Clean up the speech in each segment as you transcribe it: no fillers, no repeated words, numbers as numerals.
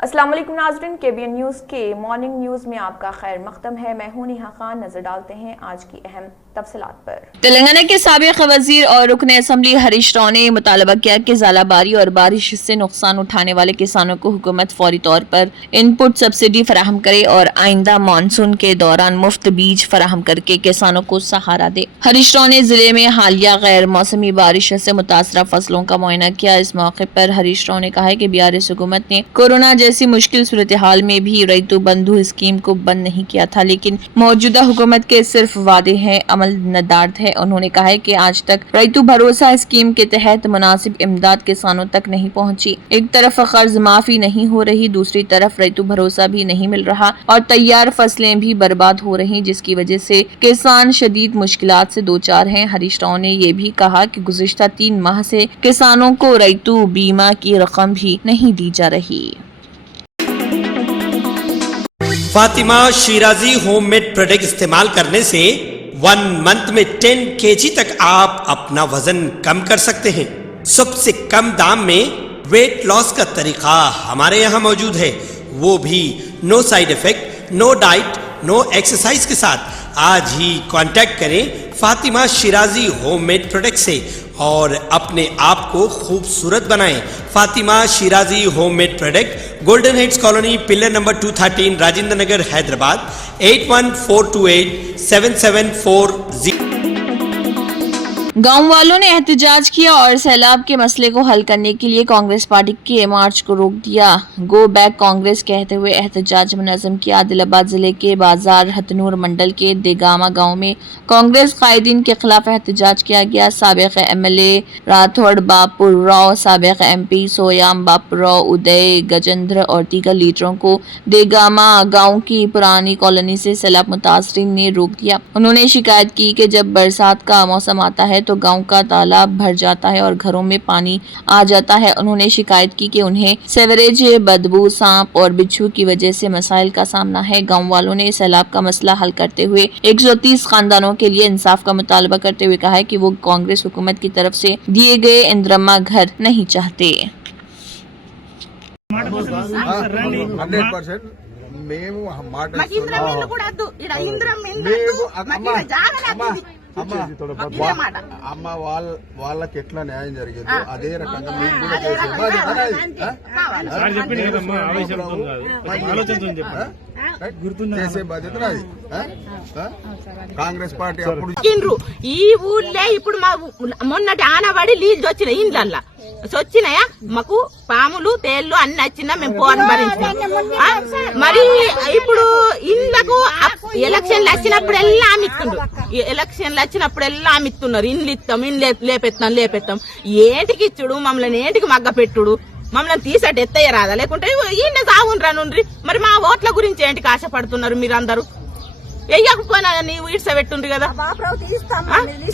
अस्सलाम वालेकुम नाज़रीन, KBN न्यूज़ के मॉर्निंग न्यूज़ में आपका खैर मक़दम है। मैं हूं नेहा खान। नजर डालते हैं आज की अहम तफसीलात पर। तेलंगाना के साबिक़ वज़ीर और रुकन असम्बली हरीश राव ने मुतालबा किया कि ज़ालाबारी और बारिश से नुकसान उठाने वाले किसानों को हुकूमत फौरी तौर पर इनपुट सब्सिडी फराहम करे और आइंदा मानसून के दौरान मुफ्त बीज फराहम करके किसानों को सहारा दे। हरीश राव ने जिले में हालिया गैर मौसमी बारिश से मुतासरा फसलों का मुआयना किया। इस मौके पर हरीश राव ने कहा कि BRS हुकूमत ने कोरोना जैसी मुश्किल सूरत हाल में भी रैतु बंधु स्कीम को बंद नहीं किया था, लेकिन मौजूदा हुकूमत के सिर्फ वादे हैं, अमल नदारद है। उन्होंने कहा है कि आज तक रैतु भरोसा स्कीम के तहत मुनासिब इमदाद किसानों तक नहीं पहुंची। एक तरफ कर्ज माफी नहीं हो रही, दूसरी तरफ रैतु भरोसा भी नहीं मिल रहा और तैयार फसलें भी बर्बाद हो रही, जिसकी वजह से किसान शदीद मुश्किलात से दो चार हैं। हरीश राव ने ये भी कहा कि गुज़िश्ता 3 माह से किसानों को रैतु बीमा की रकम भी नहीं दी जा रही। फातिमा शिराजी होममेड प्रोडक्ट इस्तेमाल करने से 1 मंथ में 10 kg तक आप अपना वजन कम कर सकते हैं। सबसे कम दाम में वेट लॉस का तरीका हमारे यहाँ मौजूद है, वो भी no side effect, no diet, no exercise के साथ। आज ही कांटेक्ट करें फातिमा शिराजी होममेड प्रोडक्ट से और अपने आप को खूबसूरत बनाएं। Fatima Shirazi homemade product, golden heads colony, pillar number 213, Rajendra Nagar, Hyderabad 81428774 गांव वालों ने एहतजाज किया और सैलाब के मसले को हल करने के लिए कांग्रेस पार्टी के मार्च को रोक दिया। गो बैक कांग्रेस कहते हुए एहतजाज मुनज़्ज़म किया। आदिलाबाद जिले के बाजार हथनूर मंडल के देगामा गांव में कांग्रेस कायदीन के खिलाफ एहतजाज किया गया। साबिक़ MLA राठौड़ बापुर राव, साबिक़ MP सोयाम बापुर राव, उदय गजेंद्र और दीगर लीडरों को देगामा गाँव की पुरानी कॉलोनी से सैलाब मुतासरीन ने रोक दिया। उन्होंने शिकायत की कि जब बरसात का मौसम आता है तो गांव का तालाब भर जाता है और घरों में पानी आ जाता है। उन्होंने शिकायत की कि उन्हें सेवरेज, बदबू, सांप और बिच्छू की वजह से मसाइल का सामना है। गांव वालों ने सैलाब का मसला हल करते हुए 130 खानदानों के लिए इंसाफ का मुतालबा करते हुए कहा है कि वो कांग्रेस हुकूमत की तरफ से दिए गए इंदिरम्मा घर नहीं चाहते। అమ్మ వాళ్ళకి ఎట్లా న్యాయం జరిగిందో అదే రకంగా మీకు కూడా చేసే బాధ్యత నాది. కాంగ్రెస్ పార్టీ అప్పుడు ఈ ఊళ్ళే ఇప్పుడు మా మొన్నటి ఆనవాడి లీజు వచ్చినాయి, ఇండ్లల్లా వచ్చినాయా, మాకు పాములు తేళ్లు అన్ని వచ్చినా మేము పోని భరించినాం. మరి ఇప్పుడు ఇండ్లకు ఎలక్షన్లు వచ్చినప్పుడెల్లా అమ్మిస్తుండ్రు, ఎలక్షన్లు వచ్చినప్పుడెల్లా అమ్మిస్తున్నారు. ఇండ్లు ఇస్తాం, ఇండ్లు లేపెత్తాం. ఏంటికి ఇచ్చుడు, మమ్మల్ని ఏంటికి మగ్గ పెట్టుడు, మమ్మల్ని తీసటి ఎత్తయ్య రాదా, లేకుంటే ఈయన సాగుండ్రా నుండ్రి. మరి మా ఓట్ల గురించి ఏంటికి ఆశపడుతున్నారు మీరందరూ? వెయ్యకపోయినా నీవు ఈడ్స పెట్టుండ్రి కదా.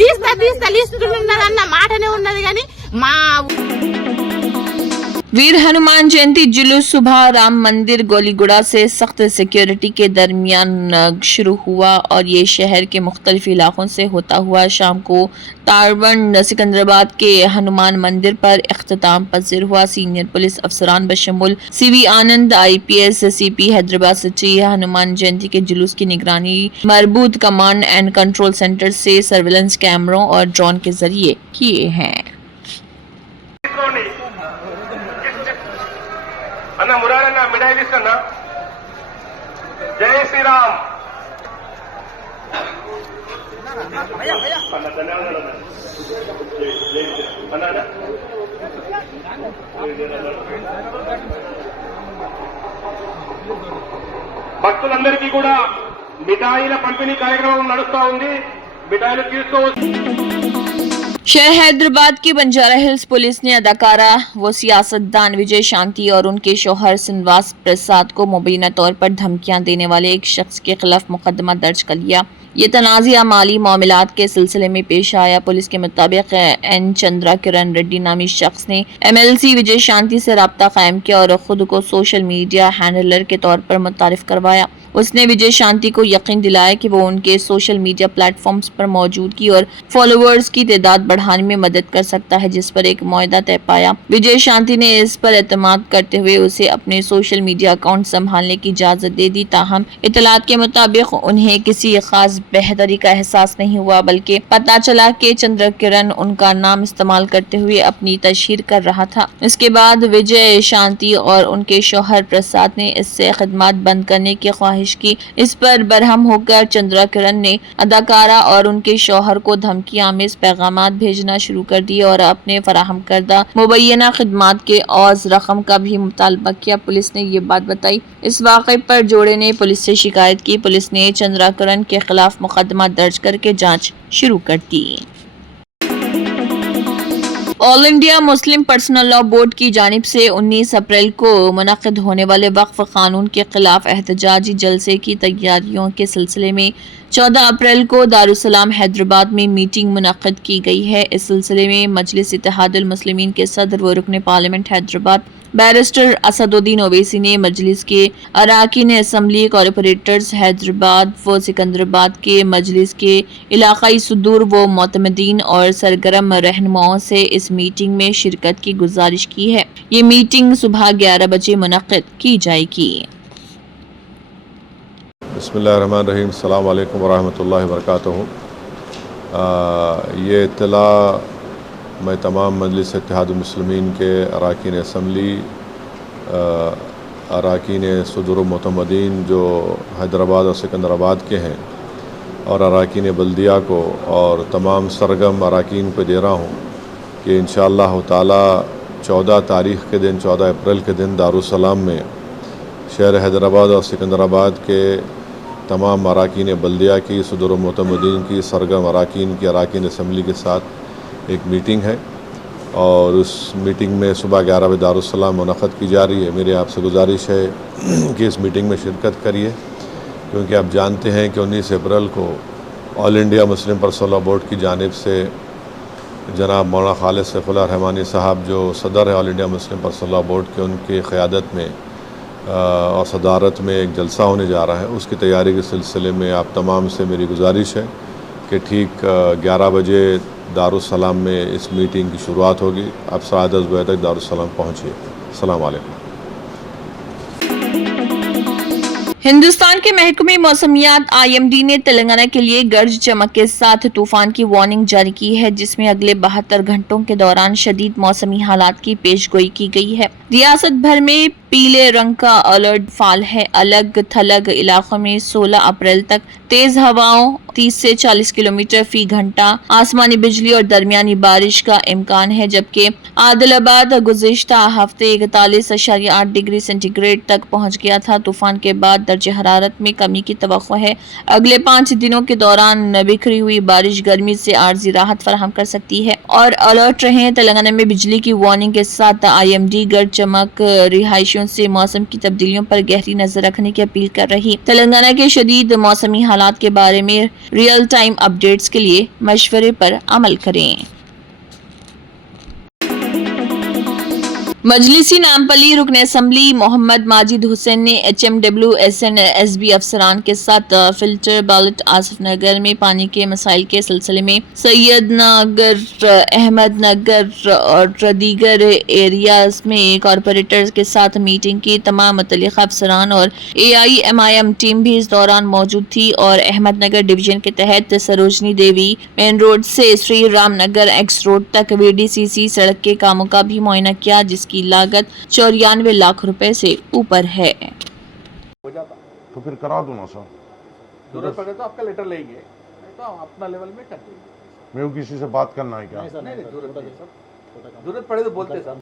తీస్తా లిస్టున్నదన్న మాటనే ఉన్నది కానీ మా वीर हनुमान जयंती जुलूस सुबह राम मंदिर गोलीगुड़ा से सख्त सिक्योरिटी के दरमियान शुरू हुआ और ये शहर के मुख्तलिफ इलाकों से होता हुआ शाम को तारबंद सिकंदराबाद के हनुमान मंदिर पर इख्तिताम पजीर हुआ। सीनियर पुलिस अफसरान बशमुल CV Anand, IPS, CP Hyderabad city Hanuman Jayanti के जुलूस की निगरानी मरबूत कमांड एंड कंट्रोल सेंटर से सर्विलेंस कैमरों और ड्रोन के जरिए किए हैं। అన్న మురారన్న మిఠాయిలు ఇస్తున్నా. జై శ్రీరామ్. భక్తులందరికీ కూడా మిఠాయిల పంపిణీ కార్యక్రమం నడుస్తా ఉంది. మిఠాయిలు తీసుకోవచ్చు. शहर हैदराबाद की बंजारा हिल्स पुलिस ने अदाकारा व सियासतदान विजय शांति और उनके शौहर श्रीनिवास प्रसाद को मुबैना तौर पर धमकियां देने वाले एक शख्स के खिलाफ मुकदमा दर्ज कर लिया। ये तनाज़ा माली मामलात के सिलसिले में पेश आया। पुलिस के मुताबिक N चंद्रा किरण रेड्डी नामी शख्स ने MLC विजय शांति से राब्ता कायम किया और खुद को सोशल मीडिया हैंडलर के तौर पर मुतारिफ करवाया। उसने विजय शांति को यकीन दिलाया कि वो उनके सोशल मीडिया प्लेटफॉर्म्स पर मौजूदगी और फॉलोअर्स की तादाद बढ़ाने में मदद कर सकता है, जिस पर एक मुआहदा तय पाया। विजय शांति ने इस पर एतमाद करते हुए उसे अपने सोशल मीडिया अकाउंट संभालने की इजाजत दे दी। ताहम इतलात के मुताबिक उन्हें किसी खास बेहतरी का एहसास नहीं हुआ, बल्कि पता चला कि चंद्रकिरण उनका नाम इस्तेमाल करते हुए अपनी तशहीर कर रहा था। इसके बाद विजय शांति और उनके शौहर प्रसाद ने इससे खिदमत बंद करने की ख्वाहिश की। इस पर बरहम होकर चंद्रकिरण ने अदाकारा और उनके शौहर को धमकी आमेज पैगामात भेजना शुरू कर दिए और अपने फराहम करदा मुबैना खिदमात के औज रकम का भी मुतालबा किया। पुलिस ने ये बात बताई। इस वाक़े पर जोड़े ने पुलिस से शिकायत की। पुलिस ने चंद्रकिरण के खिलाफ मुकदमा दर्ज करके जांच शुरू कर दी। All India Muslim personal law board की जानिब से 19 अप्रैल को मुनक़िद होने वाले वक्फ कानून के खिलाफ एहतजाजी जलसे की तैयारियों के सिलसिले में 14 अप्रैल को दारुस्सलाम हैदराबाद में मीटिंग मुनक़िद की गई है। इस सिलसिले में मजलिस इत्तेहादुल मुस्लिमीन के सदर व रुकन पार्लियामेंट हैदराबाद बैरिस्टर असदुद्दीन ओवैसी ने मजलिस के अराकीन असम्बली कॉरपोरेटर्स हैदराबाद व सिकंदराबाद के मजलिस के इलाकाई सदूर व मोतमदीन और सरगर्म रहनुमाओं से इस मीटिंग में शिरकत की गुजारिश की है। ये मीटिंग सुबह 11 बजे मुनक़िद की जाएगी। बिस्मिल्लाहिर्रहमानिर्रहीम, अस्सलामु अलैकुम वरहमतुल्लाहि वबरकातुहू। ये इत्तला मैं तमाम मजलिस इत्तेहादुल मुस्लिमीन के अराकीन असम्बली, अराकीन सदूर मोतमदीन जो हैदराबाद और सिकंदराबाद के हैं और अराकीन बल्दिया को और तमाम सरगम अराकीन को दे रहा हूँ कि इंशाअल्लाह ताला 14 तारीख़ के दिन 14 अप्रैल के दिन दारुस्सलाम में शहर हैदराबाद और सिकंदराबाद के तमाम अराकीन बल्दिया की, सदूर मोतमदीन की, सरगम अराकीन की, अराकीन असम्बली के साथ एक मीटिंग है और उस मीटिंग में सुबह 11 बजे दारुस्सलाम मुनक़िद की जा रही है। मेरी आपसे गुजारिश है कि इस मीटिंग में शिरकत करिए, क्योंकि आप जानते हैं कि 19 अप्रैल को all India Muslim personal law board की जानिब से जनाब मौलाना खालिद सैफुल्लाह रहमानी साहब जो सदर है all India Muslim personal law board के, उनकी क़यादत में और सदारत में एक जलसा होने जा रहा है। उसकी तैयारी के सिलसिले में आप तमाम से मेरी गुजारिश है कि ठीक 11 बजे दारुस्सलाम में इस मीटिंग की शुरुआत होगी। आप 10:30 बजे तक दारुस्सलाम पहुँचिए। अस्सलाम वालेकुम। हिंदुस्तान के महकमे मौसमियात IMD ने तेलंगाना के लिए गर्ज चमक के साथ तूफान की वार्निंग जारी की है, जिसमें अगले 72 घंटों के दौरान शदीद मौसमी हालात की पेशगोई की गई है। रियासत भर में पीले रंग का अलर्ट फाल है। अलग थलग इलाकों में 16 अप्रैल तक तेज हवाओं 30 से 40 किलोमीटर फी घंटा, आसमानी बिजली और दरमियानी बारिश का इम्कान है, जबकि आदिलाबाद गुज़िश्ता हफ्ते 41.8 डिग्री सेंटीग्रेड तक पहुंच गया था। तूफान के बाद दर्जे हरारत में कमी की तवक्को है। अगले 5 दिनों के दौरान बिखरी हुई बारिश गर्मी से आर्जी राहत फराहम कर सकती है और अलर्ट रहे। तेलंगाना में बिजली की वार्निंग के साथ IMD गर्ज चमक रिहायशियों से मौसम की तब्दीलियों पर गहरी नजर रखने की अपील कर रही। तेलंगाना के शदीद मौसमी हालात के बारे में रियल टाइम अपडेट्स के लिए मशवरे पर अमल करें। मजलिसी नामपली रुकन असम्बली मोहम्मद माजिद हुसैन ने HMW SB अफसरान के साथ फिल्टर बैलेट आसिफ नगर में पानी के मसाइल के सिलसिले में सैयद नगर, अहमद नगर और दीगर एरियाज में कॉरपोरेटर्स के साथ मीटिंग की। तमाम मुतल्लिक़ अफसरान और AIMIM टीम भी इस दौरान मौजूद थी और अहमद नगर डिवीजन के तहत सरोजनी देवी मेन रोड से श्री राम नगर X रोड तक VDCC सड़क के कामों का भी मुआयना किया, जिसकी लागत 94 लाख रुपए से ऊपर है। तो फिर करा दूं ना सर, जरूरत पड़े तो आपका लेटर लेंगे, नहीं तो अपना लेवल में कर देंगे। मैं किसी से बात करना है क्या? नहीं, जरूरत पड़े तो बोलते साहब।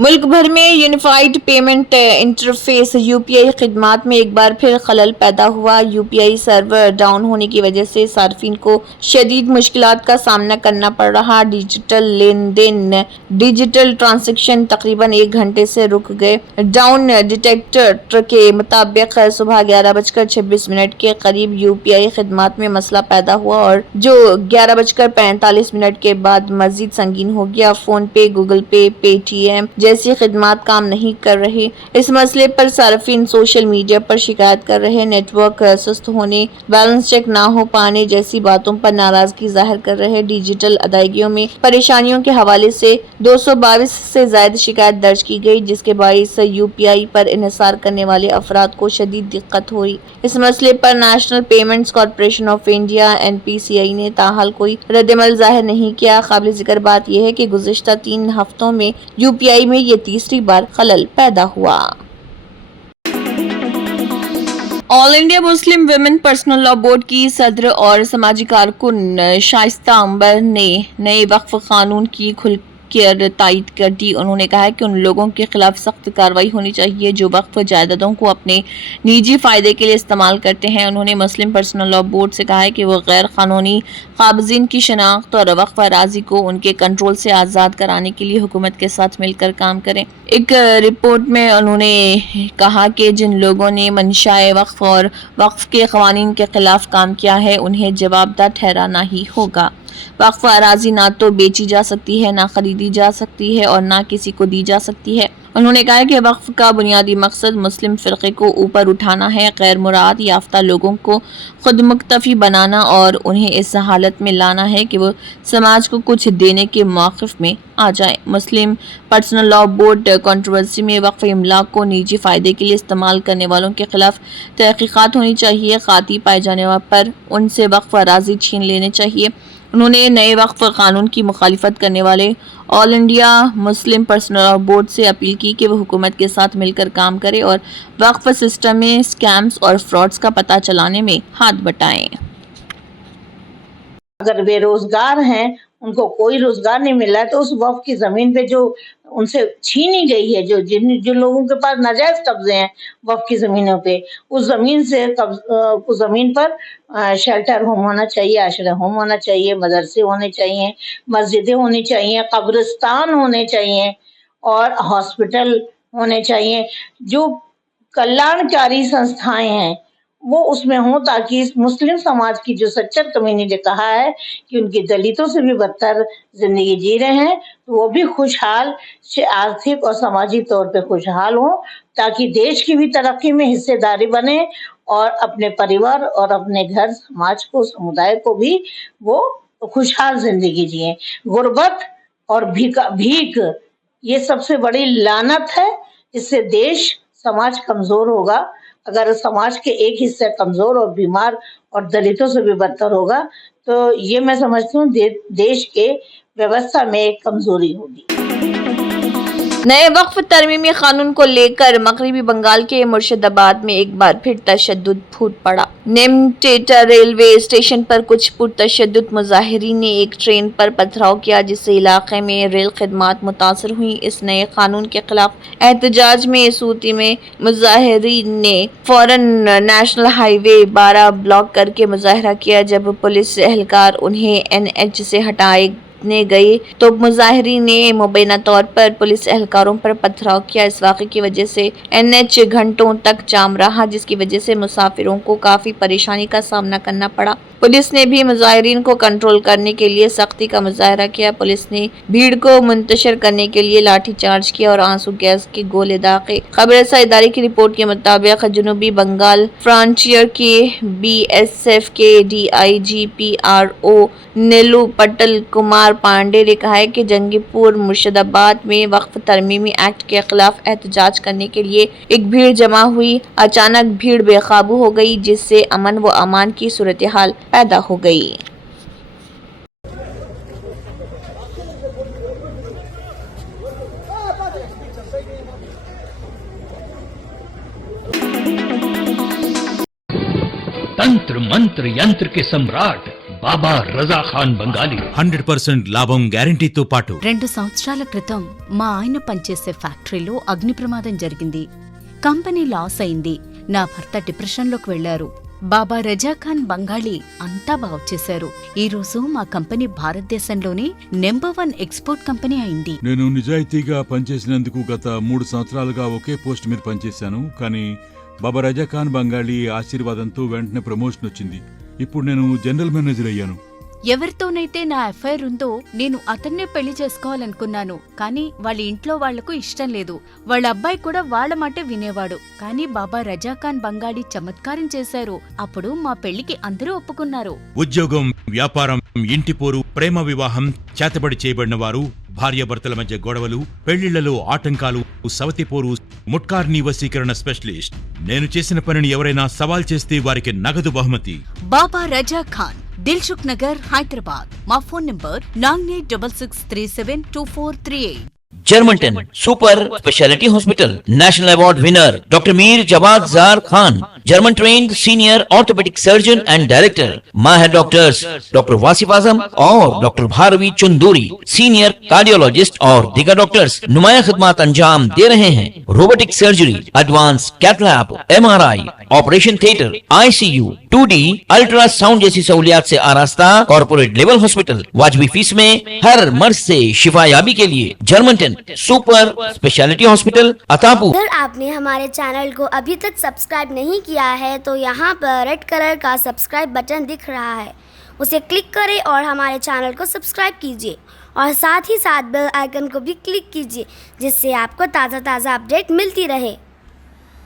मुल्क भर में यूनिफाइड पेमेंट इंटरफेस UPI खिदमात में एक बार फिर खलल पैदा हुआ। UPI सर्वर डाउन होने की वजह से सार्फिन को शदीद मुश्किलात का सामना करना पड़ रहा। डिजिटल लेन देन, डिजिटल ट्रांजैक्शन तकरीबन 1 घंटे से रुक गए। डाउन डिटेक्टर के मुताबिक सुबह 11:26 के करीब UPI खिदमात में मसला पैदा हुआ और जो 11:45 के बाद मजीद मजीद संगीन हो गया। फोन पे, गूगल पे, पेटीएम जैसी खिदमात काम नहीं कर रही। इस मसले पर सार्फिन सोशल मीडिया पर शिकायत कर रहे, नेटवर्क सुस्त होने, बैलेंस चेक ना हो पाने जैसी बातों पर नाराजगी जाहिर कर रहे। डिजिटल अदायगियों में परेशानियों के हवाले से 222 से ज्यादा शिकायत दर्ज की गई, जिसके बाइस यूपीआई पर इन्हिसार करने वाले अफराद को शदीद दिक्कत हुई। इस मसले पर national payments corporation of India NPCI ने ताहाल कोई रद्दमल जाहिर नहीं किया। काबिल जिक्र बात यह है कि गुज़िश्ता 3 हफ्तों में यूपीआई में ये तीसरी बार खलल पैदा हुआ। All India Muslim women personal law board की सदर और समाजी कारकुन शाइस्ता अंबर ने नए वक्फ कानून की खुल कर तायद कर दी। उन्होंने कहा कि उन लोगों के खिलाफ सख्त कार्रवाई होनी चाहिए जो वक्फ जायदादों को अपने निजी फायदे के लिए इस्तेमाल करते हैं। उन्होंने मुस्लिम पर्सनल लॉ बोर्ड से कहा है कि वो गैर कानूनी काबजीन की शनाख्त और वक्फ अराजी को उनके कंट्रोल से आज़ाद कराने के लिए हुकूमत के साथ मिलकर काम करें। एक रिपोर्ट में उन्होंने कहा कि जिन लोगों ने मंशाए वक्फ और वक्फ के कवानीन के खिलाफ काम किया है उन्हें जवाबदार ठहराना ही होगा। वक्फ अराजी ना तो बेची जा सकती है, ना खरीदी जा सकती है और ना किसी को दी जा सकती है। उन्होंने कहा कि वक्फ का बुनियादी मकसद मुस्लिम फ़िरक़े को ऊपर उठाना है, गैर मुराद याफ्ता लोगों को खुद मुक्तफ़ी बनाना और उन्हें इस हालत में लाना है कि वो समाज को कुछ देने के मौक़िफ़ में आ जाए। मुस्लिम पर्सनल लॉ बोर्ड कंट्रोवर्सी में वक्फ इमलाक को निजी फ़ायदे के लिए इस्तेमाल करने वालों के खिलाफ तहक़ीक़ात होनी चाहिए। क़ाती पाए जाने पर उनसे वक्फ अराजी छीन लेने चाहिए। उन्होंने नए वक्फ कानून की मुखालिफत करने वाले all India Muslim personal law board से अपील की कि वो हुकूमत के साथ मिलकर काम करे और वक्फ सिस्टम में स्कैम्स और फ्रॉड्स का पता चलाने में हाथ बटाएं। अगर बेरोजगार हैं, उनको कोई रोजगार नहीं मिल रहा है, तो उस वक्फ की जमीन पे जो उनसे छीनी गई है, जो लोगों के पास नाजायज कब्जे हैं वक्फ की जमीनों पे, उस जमीन पर शेल्टर होम होना चाहिए, आश्रय होम होना चाहिए, मदरसे होने चाहिए, मस्जिदें होनी चाहिए, कब्रिस्तान होने चाहिए और हॉस्पिटल होने चाहिए। जो कल्याणकारी संस्थाएं हैं वो उसमें हो, ताकि इस मुस्लिम समाज की जो सच्चर कम्युनिटी ने कहा है कि उनकी दलितों से भी बदतर जिंदगी जी रहे हैं, तो वो भी खुशहाल आर्थिक और समाजी तौर पे खुशहाल हो, ताकि देश की भी तरक्की में हिस्सेदारी बने और अपने परिवार और अपने घर समाज को समुदाय को भी वो खुशहाल जिंदगी जिए। गुर्बत और भीख ये सबसे बड़ी लानत है। इससे देश समाज कमजोर होगा। अगर समाज के एक हिस्से कमजोर और बीमार और दलितों से भी बदतर होगा तो ये मैं समझती हूँ देश के व्यवस्था में एक कमजोरी होगी। नए वक्फ तरमीमी कानून को लेकर मगरबी बंगाल के मुर्शिदाबाद में एक बार फिर तशद्दुद फूट पड़ा। नेमटेटा रेलवे स्टेशन पर कुछ पुरतशद्दुद मुजाहिरीन ने एक ट्रेन पर पथराव किया, जिससे इलाके में रेल खिदमात मुतासर हुई। इस नए कानून के खिलाफ एहतजाज में सूती में मुजाहिरीन ने फौरन नेशनल हाईवे 12 ब्लॉक करके मुजाहरा किया। जब पुलिस एहलकार उन्हें NH से हटाए गए तो मुजाहिरीन ने मुबैना तौर पर पुलिस एहलकारों पर पथराव किया। इस वाक़े की वजह से NH घंटों तक जाम रहा, जिसकी वजह से मुसाफिरों को काफ़ी परेशानी का सामना करना पड़ा। पुलिस ने भी मुजाहिरीन को कंट्रोल करने के लिए सख्ती का मुजाहरा किया। पुलिस ने भीड़ को मुंतशिर करने के लिए लाठी चार्ज किया और आंसू गैस के गोले दागे। खबरसां इदारे की रिपोर्ट के मुताबिक जनूबी बंगाल फ्रंटियर के BSF के DIGPRO नीलू पटल कुमार पांडे ने कहा है कि जंगीपुर मुर्शिदाबाद में वक्फ तरमीमी एक्ट के खिलाफ एहतजाज करने के लिए एक भीड़ जमा हुई। अचानक भीड़ बेकाबू हो गई, जिससे अमन व अमान की सूरत हाल पैदा हो गई। तंत्र मंत्र यंत्र के सम्राट బాబా రజా ఖాన్ బంగాలి 100% లాభం గ్యారెంటీతో పాటు 2 సంవత్సరాల క్రితం మా ఆయన పనిచేసే ఫ్యాక్టరీలో అగ్ని ప్రమాదం జరిగింది. కంపెనీ లాస్ అయింది. నా భర్త డిప్రెషన్లోకి వెళ్లారు. బాబా రజా ఖాన్ బంగాళీ అంతా బాగుచేశారు. ఈ రోజు మా కంపెనీ భారతదేశంలోనే నెంబర్ 1 ఎక్స్పోర్ట్ కంపెనీ అయింది. నేను నిజాయితీగా పనిచేసినందుకు గత 3 సంవత్సరాలుగా ఒకే పోస్ట్ మీద పనిచేశాను. కానీ బాబా రజా ఖాన్ బంగాళీ ఆశీర్వాదంతో వెంటనే ప్రమోషన్ వచ్చింది. ఇప్పుడు నేను జనరల్ మేనేజర్ అయ్యాను. ఎవరితోనైతే నా అఫైర్ ఉందో నేను అతన్నే పెళ్లి చేసుకోవాలనుకున్నాను. కానీ వాళ్ళ ఇంట్లో వాళ్లకు ఇష్టం లేదు. వాళ్ళ అబ్బాయి కూడా వాళ్ళ మాటే వినేవాడు. కానీ బాబా రజాఖాన్ బంగాళీ చమత్కారం చేశారు. అప్పుడు మా పెళ్లికి అందరూ ఒప్పుకున్నారు. ఉద్యోగం, వ్యాపారం, ఇంటి పోరు, ప్రేమ వివాహం, చేతబడి చేయబడిన వారు, భార్యాభర్తల మధ్య గొడవలు, పెళ్లిళ్లలో ఆటంకాలు, సవతిపోరు, ముట్కార్నీ వశీకరణ స్పెషలిస్ట్. నేను చేసిన పనిని ఎవరైనా సవాల్ చేస్తే వారికి నగదు బహుమతి. బాబా రజాఖాన్, దిల్సుఖ్ నగర్, హైదరాబాద్. మా phone number 9866372438. Germanten super speciality hospital, national award winner doctor Mir Jawad Zar Khan, German trained senior orthopaedic surgeon and director, माहिर डॉक्टर्स डॉक्टर वासिफ आजम और doctor Bharvi Chunduri, senior cardiologist और दीगर डॉक्टर्स नुमाया खिदमत अंजाम दे रहे हैं. Robotic surgery, advance cath lab, MRI, operation theatre, ICU, 2D ultrasound जैसी सहूलियात से आरास्ता कॉर्पोरेट लेवल हॉस्पिटल. वाजबी फीस में हर मर्ज से शिफायाबी के लिए Germanton super speciality hospital, Attapur. अगर आपने हमारे चैनल को अभी तक सब्सक्राइब नहीं किया है तो यहाँ पर रेड कलर का सब्सक्राइब बटन दिख रहा है, उसे क्लिक करें और हमारे चैनल को सब्सक्राइब कीजिए और साथ ही साथ बेल आइकन को भी क्लिक कीजिए, जिससे आपको ताज़ा अपडेट मिलती रहे.